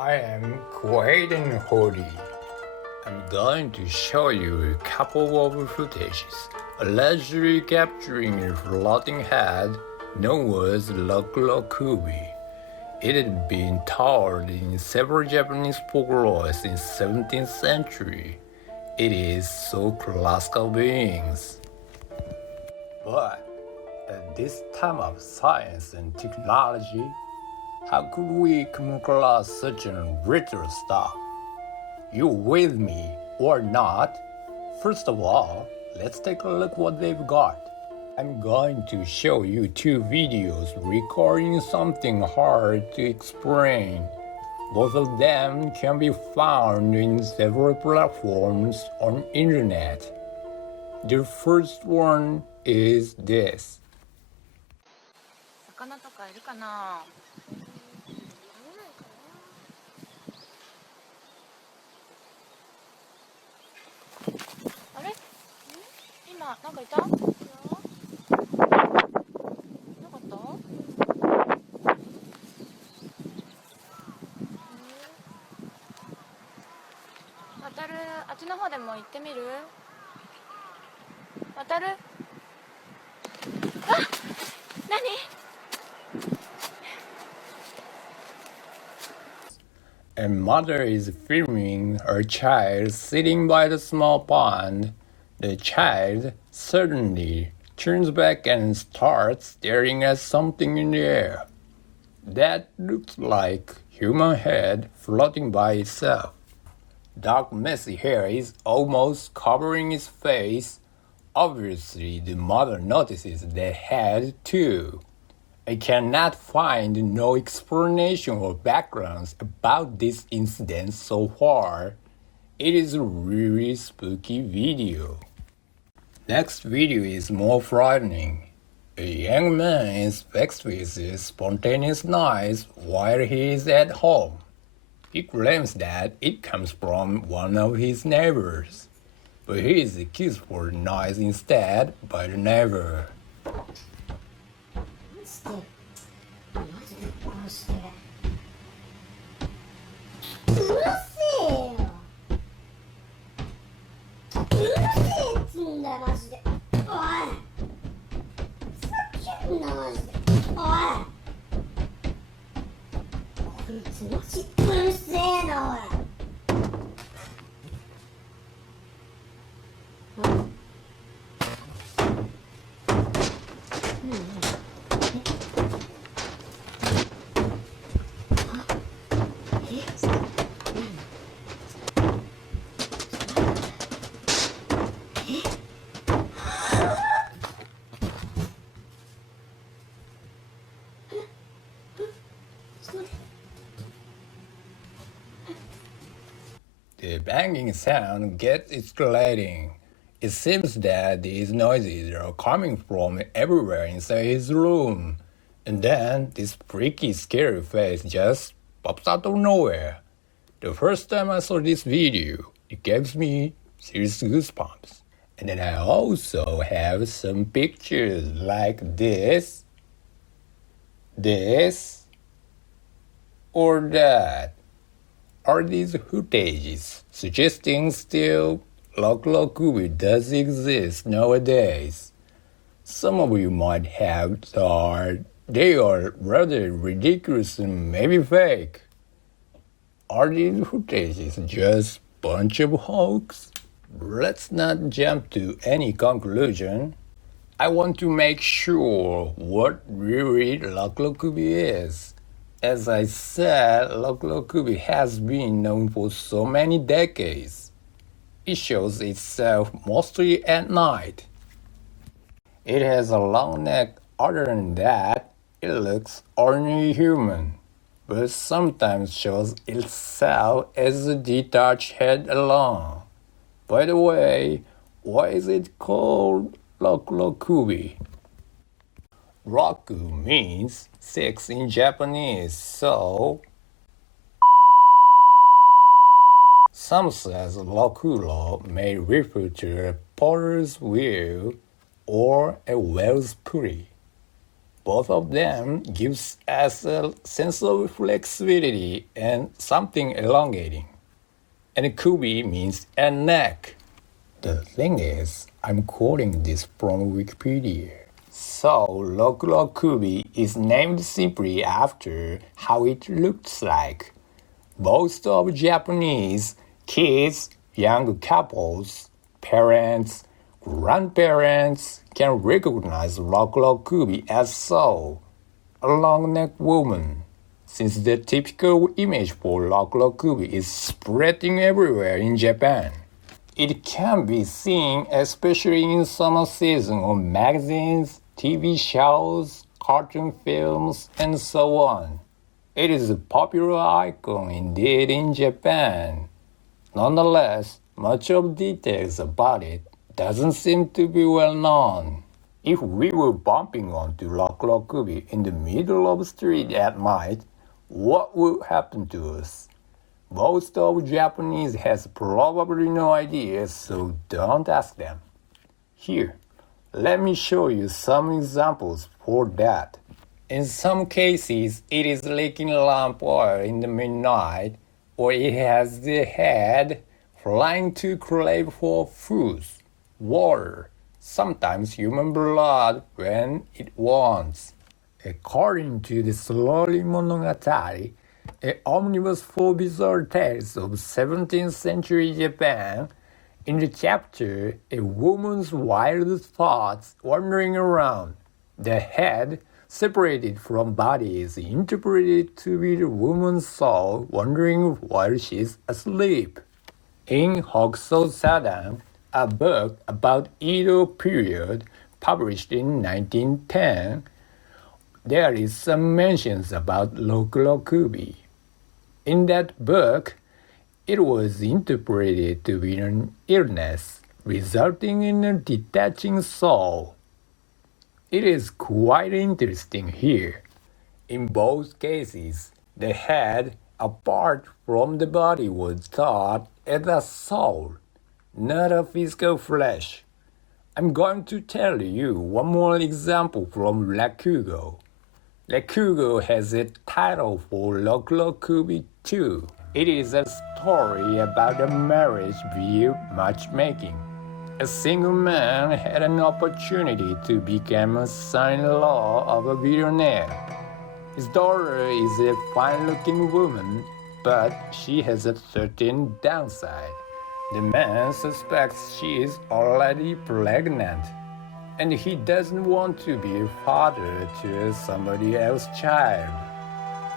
I am Qwaidanhoodie. I'm going to show you a couple of footages allegedly capturing a floating head known as rokurokubi. It had been told in several Japanese folklore since 17th century. It is so classical beings. But at this time of science and technology, how could we come across such unwritten stuff? You with me or not? First of all, let's take a look what they've got. I'm going to show you two videos recording something hard to explain. Both of them can be found in several platforms on internet. The first one is this. 魚とかいるかな。あれ？今なんかいた？なかった？渡る、あっちの方でも行ってみる？渡る？あ、何？A mother is filming her child sitting by the small pond. The child suddenly turns back and starts staring at something in the air. That looks like human head floating by itself. Dark messy hair is almost covering its face. Obviously, the mother notices the head too. I cannot find no explanation or backgrounds about this incident so far. It is a really spooky video. Next video is more frightening. A young man inspects with his spontaneous noise while he is at home. He claims that it comes from one of his neighbors, but he is accused for noise instead by the neighbor. The banging sound gets escalating. It seems that these noises are coming from everywhere inside his room. And then this freaky, scary face just pops out of nowhere. The first time I saw this video, it gives me serious goosebumps. And then I also have some pictures like this, or that. Are these footages suggesting still rokurokubi does exist nowadays? Some of you might have thought they are rather ridiculous and maybe fake. Are these footages just bunch of hoax? Let's not jump to any conclusion. I want to make sure what really rokurokubi is. As I said, rokurokubi has been known for so many decades. It shows itself mostly at night. It has a long neck. Other than that, it looks ordinarily human, but sometimes shows itself as a detached head alone. By the way, why is it called rokurokubi? Roku means 6 in Japanese, so some says rokuro may refer to a potter's wheel or a whale's pulley. Both of them gives us a sense of flexibility and something elongating. And kubi means a neck. The thing is, I'm quoting this from Wikipedia. So, rokurokubi is named simply after how it looks like. Most of Japanese kids, young couples, parents, grandparents can recognize rokurokubi as so, a long-necked woman, since the typical image for rokurokubi is spreading everywhere in Japan. It can be seen especially in summer season on magazines, TV shows, cartoon films, and so on. It is a popular icon indeed in Japan. Nonetheless, much of details about it doesn't seem to be well known. If we were bumping onto rokurokubi in the middle of the street at night, what would happen to us? Most of Japanese has probably no idea, so don't ask them. Here, let me show you some examples for that. In some cases, it is leaking lamp oil in the midnight, or it has the head flying to crave for food, water, sometimes human blood when it wants. According to the Slowly Monogatari, an omnibus for bizarre tales of 17th century Japan, in the chapter A Woman's Wild Thoughts Wandering Around, the head, separated from body, is interpreted to be the woman's soul wandering while she's asleep. In Hokusou Sadan, a book about Edo period published in 1910, there is some mentions about rokurokubi. In that book, it was interpreted to be an illness resulting in a detaching soul. It is quite interesting here. In both cases, the head, apart from the body, was thought as a soul, not a physical flesh. I'm going to tell you one more example from Rakugo. Rakugo has a title for rokurokubi too. It is a story about a marriage via matchmaking. A single man had an opportunity to become a son-in-law of a billionaire. His daughter is a fine-looking woman, but she has a certain downside. The man suspects she is already pregnant, and he doesn't want to be a father to somebody else's child.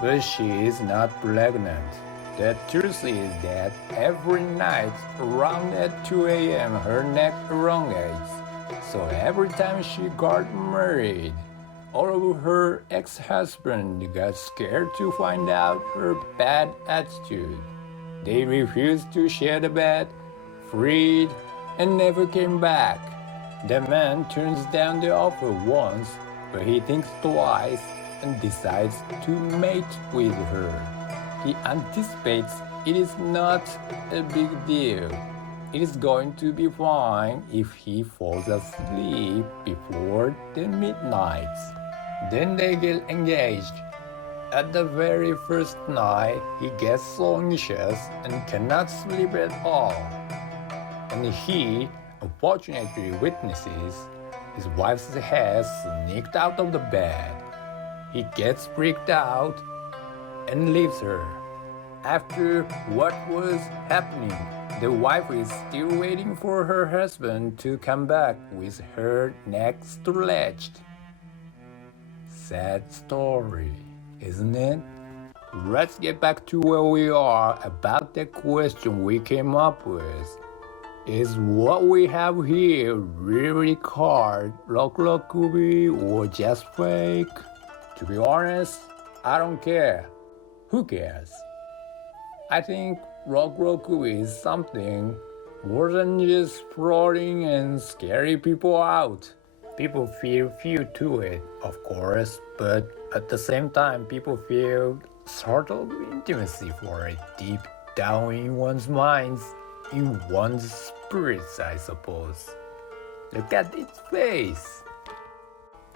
But she is not pregnant. The truth is that every night around at 2 a.m. her neck elongates. So every time she got married, all of her ex-husband got scared to find out her bad attitude. They refused to share the bed, freed, and never came back. The man turns down the offer once, but he thinks twice and decides to mate with her. He anticipates it is not a big deal. It is going to be fine if he falls asleep before the midnight. Then they get engaged. At the very first night, he gets so anxious and cannot sleep at all. And he unfortunately witnesses his wife's head sneaked out of the bed. He gets freaked out and leaves her. After what was happening, the wife is still waiting for her husband to come back with her neck stretched. Sad story, isn't it? Let's get back to where we are about the question we came up with. Is what we have here really called rokurokubi or just fake? To be honest, I don't care. Who cares? I think rokurokubi is something more than just floating and scary people out. People feel fear to it, of course, but at the same time, people feel sort of intimacy for it deep down in one's minds, in one's spirits, I suppose. Look at its face.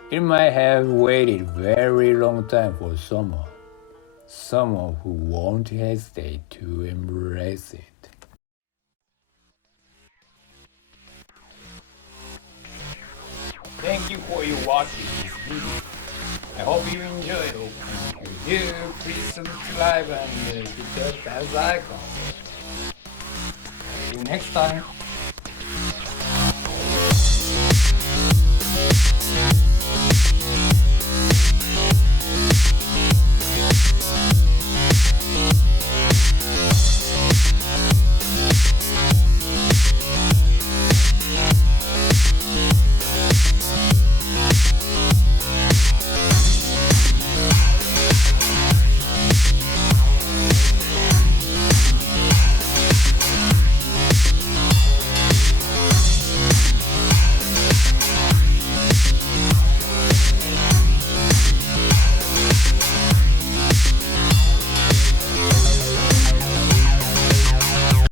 It might have waited very long time for someone who won't hesitate to embrace it. Thank you for your watching this video. I hope you enjoyed it. If you do, please subscribe and hit the bell icon. See you next time.